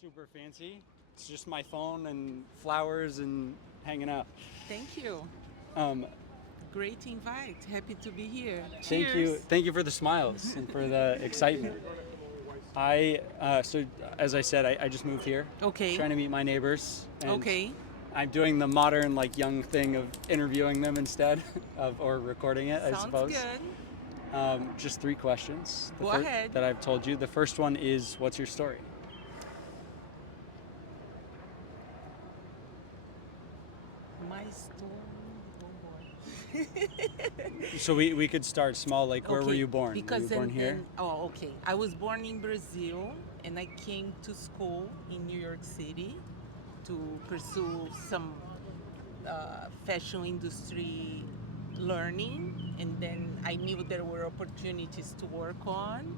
super fancy. It's just my phone and flowers and hanging out. Thank you. Um, Great invite. Happy to be here. thank you, Cheers. thank you for the smiles and for the excitement. So as I said, I just moved here, Okay. trying to meet my neighbors, and Okay. I'm doing the modern like young thing of interviewing them instead of or recording it, I Sounds suppose. good. Just three questions. Go ahead. That I've told you. The first one is, what's your story? My story. Oh boy. So we could start small. Like, where were Okay, you born? Because were you born here? oh, okay. I was born in Brazil and I came to school in New York City to pursue some fashion industry learning, and then I knew there were opportunities to work on,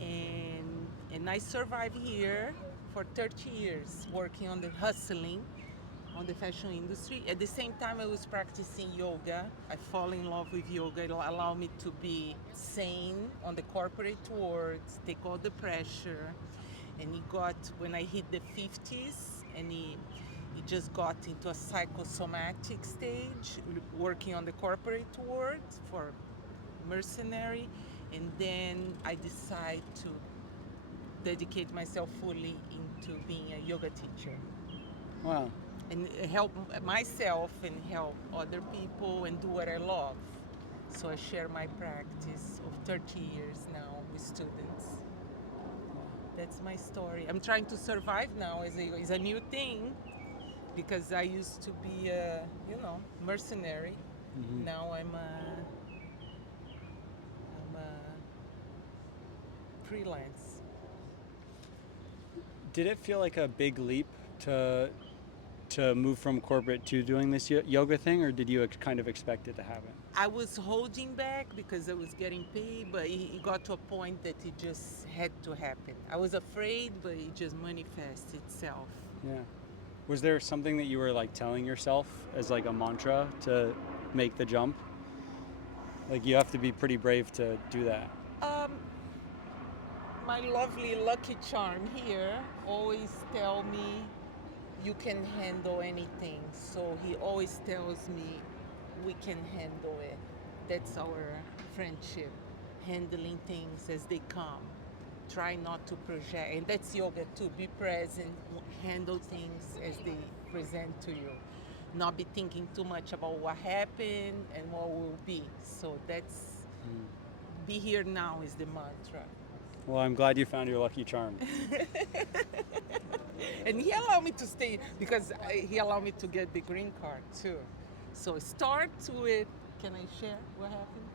and I survived here for 30 years working on the hustling on the fashion industry. At the same time, I was practicing yoga. I fall in love with yoga. It allowed me to be sane on the corporate world, take all the pressure. And it got, when I hit the 50s, and it just got into a psychosomatic stage, working on the corporate world for mercenary. And then I decided to dedicate myself fully into being a yoga teacher Wow. and help myself and help other people and do what I love. So I share my practice of 30 years now with students. That's my story. I'm trying to survive now as a new thing because I used to be a, mercenary. Mm-hmm. Now I'm a freelance. Did it feel like a big leap to move from corporate to doing this yoga thing, or did you kind of expect it to happen? I was holding back because I was getting paid, but it got to a point that it just had to happen. I was afraid, but it just manifested itself. Yeah. Was there something that you were like telling yourself as like a mantra to make the jump? Like, you have to be pretty brave to do that. Um, my lovely Lucky Charm here always tell me you can handle anything. So he always tells me we can handle it. That's our friendship, handling things as they come. Try not to project, and that's yoga too. Be present, handle things as they present to you. Not be thinking too much about what happened and what will be. So that's be here now is the mantra. Well, I'm glad you found your lucky charm. And he allowed me to stay because he allowed me to get the green card too. So it starts with, can I share what happened?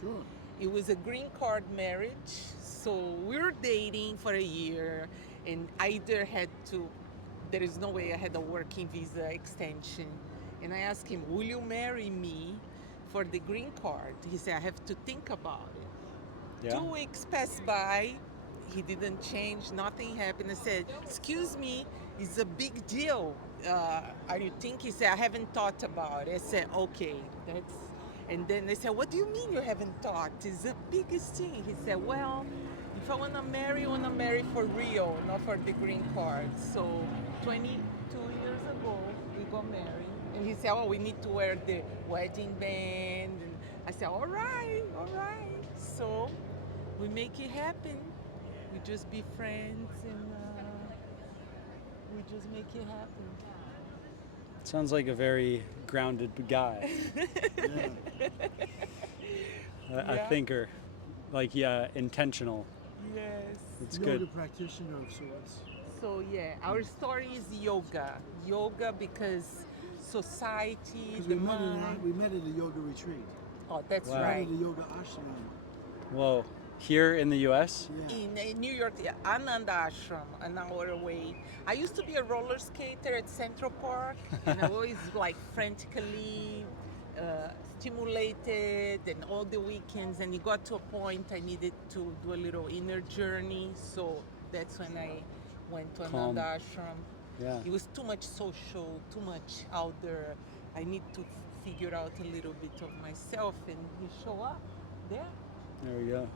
Sure. It was a green card marriage. So we were dating for a year, and I either had to, there is no way I had a working visa extension. And I asked him, will you marry me for the green card? He said, I have to think about it. Yeah. 2 weeks passed by. He didn't change. Nothing happened. I said, excuse me, it's a big deal. Are you thinking? He said, I haven't thought about it. I said, okay, that's... And then they said, what do you mean you haven't thought? It's the biggest thing. He said, well, if I want to marry for real, not for the green card. So 22 years ago, we got married. And he said, oh, we need to wear the wedding band. And I said, all right, all right. So we make it happen. We just be friends and we just make it happen. Sounds like a very grounded guy. Yeah. A Yeah. thinker. Like, yeah, intentional. Yes. It's Yoga good. practitioner of sorts. So yeah, our story is yoga. Yoga because society, Because the mind. we met at a yoga retreat. Oh, that's Wow. We met right. at a yoga ashram. Whoa. Here in the U.S.? Yeah. In New York, yeah, Ananda Ashram, an hour away. I used to be a roller skater at Central Park, and I always like frantically stimulated, and all the weekends. And it got to a point I needed to do a little inner journey, so that's when I went to Calm. Ananda Ashram. Yeah. It was too much social, too much out there. I need to figure out a little bit of myself, and he show up there. There we go.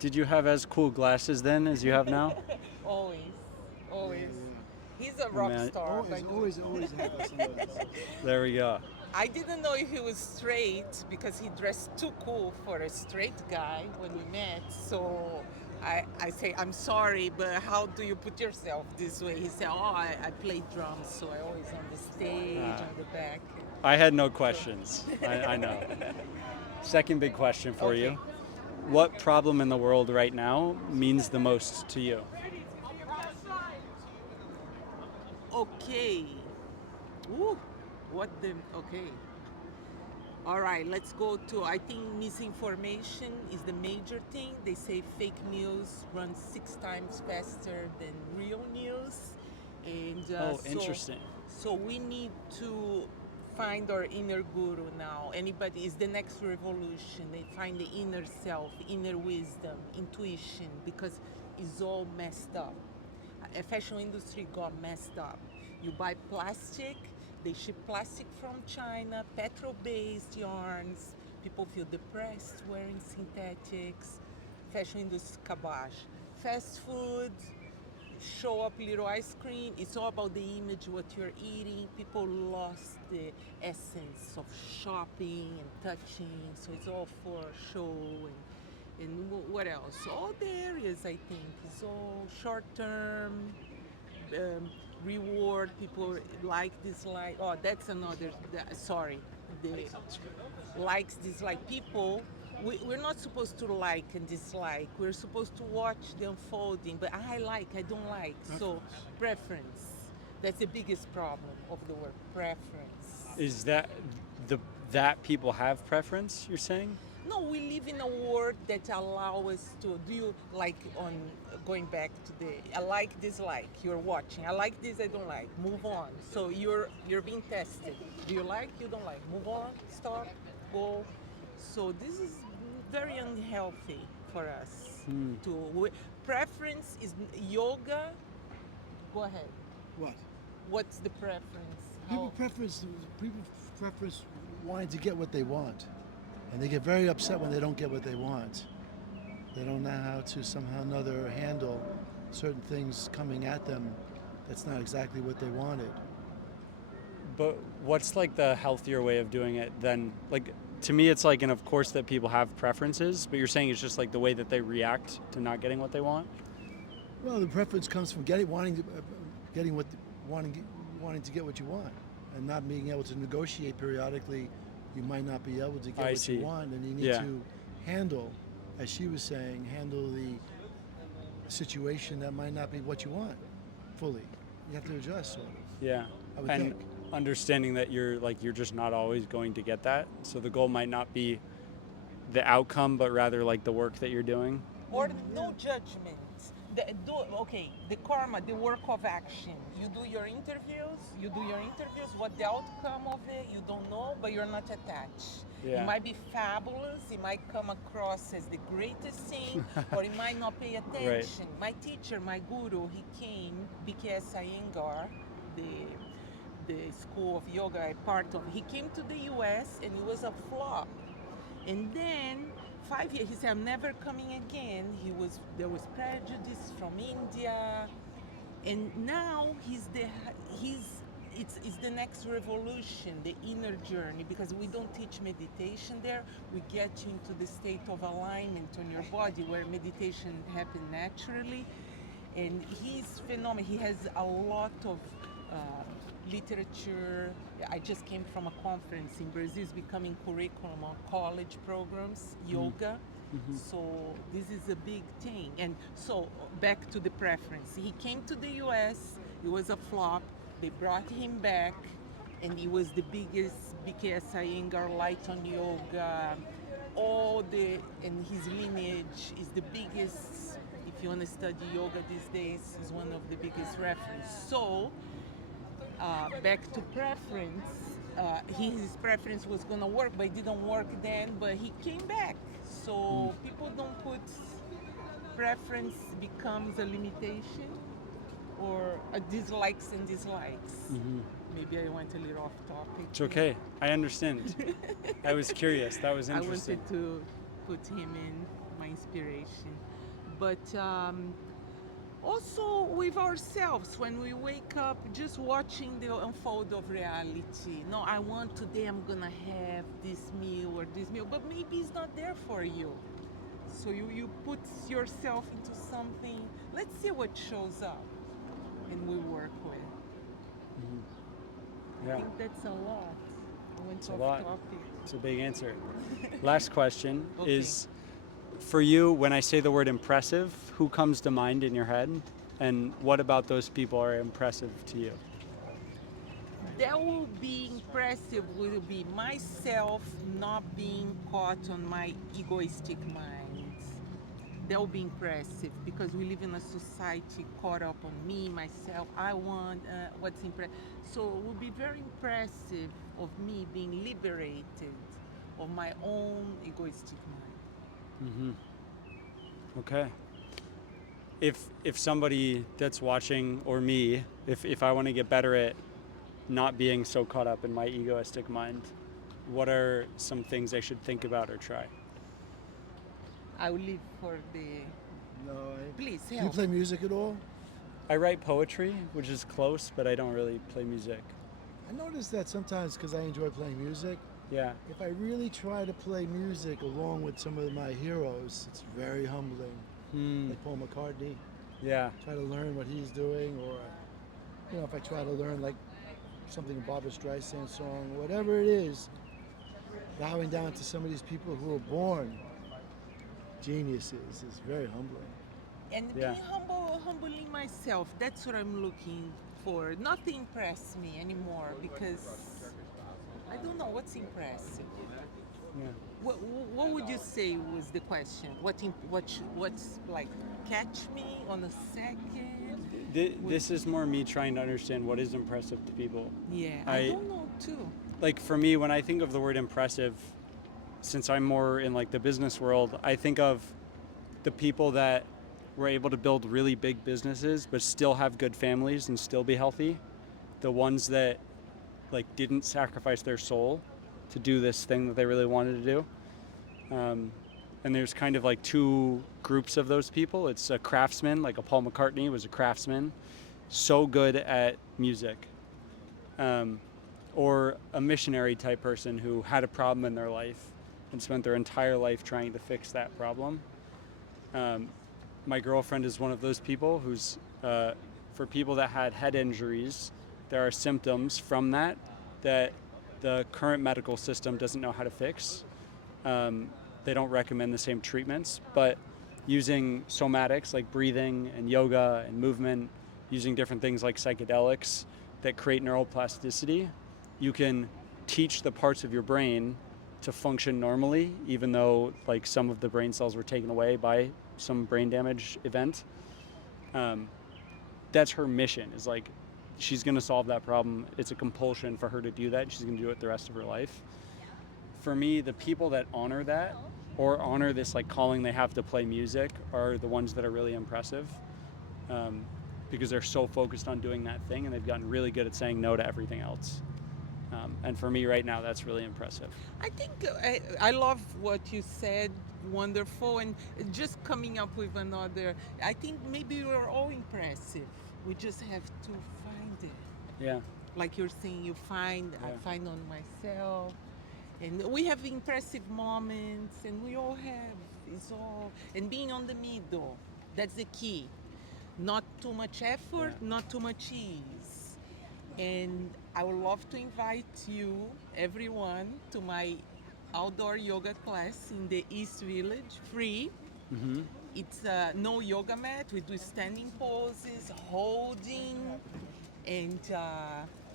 Did you have as cool glasses then as you have now? Always, always. Yeah. He's a rock man. star. by Always, the way. always have a sunglasses. There we go. I didn't know if he was straight because he dressed too cool for a straight guy when we met. So I say, I'm sorry, but how do you put yourself this way? He said, oh, I play drums, so I always on the stage, on the back. I had no questions. I know. Second big question for you. Okay. What problem in the world right now means the most to you? Okay. Ooh, okay. All right, let's go to, I think misinformation is the major thing. They say fake news runs 6 times faster than real news. And Interesting. So we need to find our inner guru now. Anybody is the next revolution. They find the inner self, inner wisdom, intuition, because it's all messed up. Fashion industry got messed up. You buy plastic, they ship plastic from China, petrol-based yarns. People feel depressed wearing synthetics. Fashion industry kabosh. Fast food, show up little ice cream. It's all about the image, what you're eating. People lost the essence of shopping and touching. So it's all for show and what else? All the areas I think is all short term. Reward, people like, dislike. Oh, that's another. Sorry, the likes, dislike. People, we're not supposed to like and dislike. We're supposed to watch the unfolding. But I like, I don't like. So preference. That's the biggest problem of the word preference. Is that people have preference, you're saying? No, we live in a world that allow us to do you like on going back to the I like, dislike. You're watching. I like this, I don't like. Move on. So you're being tested. Do you like? You don't like. Move on. Stop. Go. So this is very unhealthy for us. Preference is yoga. Go ahead. What? What's the preference? People preference wanting to get what they want, and they get very upset when they don't get what they want. They don't know how to somehow or another handle certain things coming at them that's not exactly what they wanted. But what's like the healthier way of doing it than, like, to me it's like, and of course that people have preferences, but you're saying it's just like the way that they react to not getting what they want? Well, the preference comes from wanting to get what you want, and not being able to negotiate periodically. You might not be able to get what you want, and you need to handle, as she was saying, handle the situation that might not be what you want fully. You have to adjust, sort of. Yeah. I would And think. understanding that you're just not always going to get that. So the goal might not be the outcome, but rather like the work that you're doing. Or no judgment. The karma, the work of action. You do your interviews, what the outcome of it, you don't know, but you're not attached. Yeah. It might be fabulous, it might come across as the greatest thing, or it might not pay attention. Right. My teacher, my guru, he came, BKS Iyengar, the school of yoga I part of, he came to the US and it was a flop. And then 5 years, he said, I'm never coming again. There was prejudice from India, and now it's the next revolution, the inner journey, because we don't teach meditation there. We get you into the state of alignment on your body, where meditation happens naturally, and he's phenomenal. He has a lot of literature. I just came from a conference in Brazil. It's becoming curriculum on college programs, yoga. Mm-hmm. So this is a big thing. And so back to the preference. He came to the US, it was a flop. They brought him back, and he was the biggest BKS Iyengar light on yoga. And his lineage is the biggest. If you want to study yoga these days, is one of the biggest reference. So back to preference. His preference was gonna work, but it didn't work then. But he came back. So people don't put preference becomes a limitation, or a dislikes and dislikes. Mm-hmm. Maybe I went a little off topic. It's okay. I understand. I was curious. That was interesting. I wanted to put him in my inspiration. But Also with ourselves, when we wake up, just watching the unfold of reality. No, I want today, I'm gonna have this meal or this meal, but maybe it's not there for you. So you put yourself into something. Let's see what shows up, and we work with. I Yeah, think that's a lot. I went it's a off lot. topic. It's a big answer. Last question Okay. is, for you, when I say the word impressive, who comes to mind in your head? And what about those people are impressive to you? That will be impressive, will be myself not being caught on my egoistic mind. That will be impressive because we live in a society caught up on me, myself, I want what's impressive. So it will be very impressive of me being liberated of my own egoistic mind. Okay. If somebody that's watching, or me, if I want to get better at not being so caught up in my egoistic mind, what are some things I should think about or try? I will live for the. No, Please do you help. play music at all? I write poetry, which is close, but I don't really play music. I notice that sometimes because I enjoy playing music. Yeah. If I really try to play music along with some of my heroes, it's very humbling. Like Paul McCartney, Yeah. try to learn what he's doing, or if I try to learn like something a Barbra Streisand song, whatever it is, bowing down to some of these people who are born geniuses is very humbling. And Yeah. being humble, humbling myself, that's what I'm looking for. Not to impress me anymore because I don't know what's impressive. Yeah. What would you say was the question? What's like catch me on a second? This is more me trying to understand what is impressive to people. Yeah, I don't know too. Like for me, when I think of the word impressive, since I'm more in like the business world, I think of the people that were able to build really big businesses but still have good families and still be healthy. The ones that like didn't sacrifice their soul to do this thing that they really wanted to do. And there's kind of like two groups of those people. It's a craftsman, like a Paul McCartney was a craftsman, so good at music. Or a missionary type person who had a problem in their life and spent their entire life trying to fix that problem. My girlfriend is one of those people who's, for people that had head injuries, there are symptoms from that the current medical system doesn't know how to fix. They don't recommend the same treatments, but using somatics like breathing and yoga and movement, using different things like psychedelics that create neuroplasticity, you can teach the parts of your brain to function normally, even though like some of the brain cells were taken away by some brain damage event. That's her mission, is like she's going to solve that problem. It's a compulsion for her to do that. She's going to do it the rest of her life. For me, the people that honor that or honor this like calling they have to play music are the ones that are really impressive, because they're so focused on doing that thing and they've gotten really good at saying no to everything else. And for me right now, that's really impressive. I think I love what you said. Wonderful, and just coming up with another. I think maybe we're all impressive. We just have to find it. Yeah. Like you're saying, you find. I find on myself, and we have impressive moments, and we all have. It's all and being on the middle. That's the key. Not too much effort, not too much ease. And I would love to invite you, everyone, to my outdoor yoga class in the East Village, free. It's no yoga mat. We do standing poses, holding, and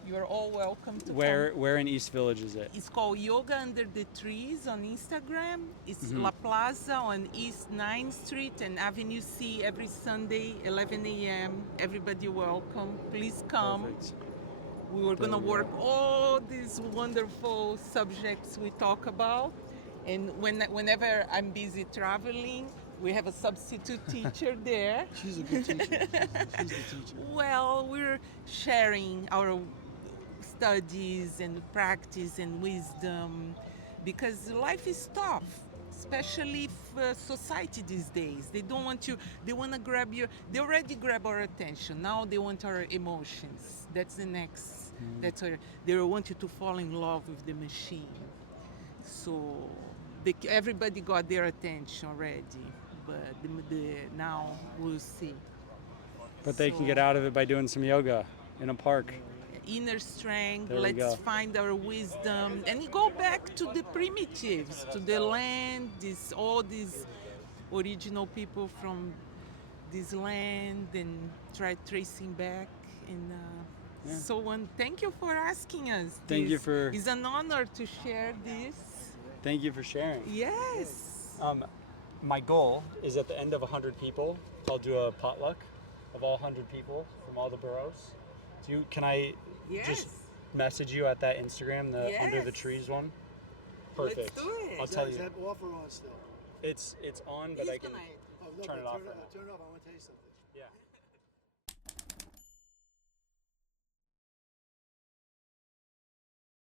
you are all welcome to come. Where in East Village is it? It's called Yoga Under the Trees on Instagram. It's La Plaza on East 9th Street and Avenue C every Sunday, 11 a.m. Everybody welcome. Please come. Perfect. We were going to work all these wonderful subjects we talk about. And whenever I'm busy traveling, we have a substitute teacher there. She's a good teacher. She's the teacher. Well, we're sharing our studies and practice and wisdom because life is tough. especially society these days. They don't want you. They want to grab your. They already grab our attention. Now they want our emotions. That's the next. That's our, they want you to fall in love with the machine. So everybody got their attention already, but now we'll see. But they can So- get out of it by doing some yoga in a park. Inner strength, There we let's go. find our wisdom and go back to the primitives, to the land, all these original people from this land, and try tracing back and so on. Thank you for asking us. Thank you for- It's an honor to share this. Thank you for sharing. Yes. My goal is at the end of 100 people, I'll do a potluck of all 100 people from all the boroughs. Can I Yes. just message you at that Instagram, the Under the Yes. Trees one? Perfect. Let's do it. I'll tell Is you. that off or on still? It's on, but He's I can gonna- Oh, no, turn it but off. turn right now. turn it off. I want to tell you something. Yeah.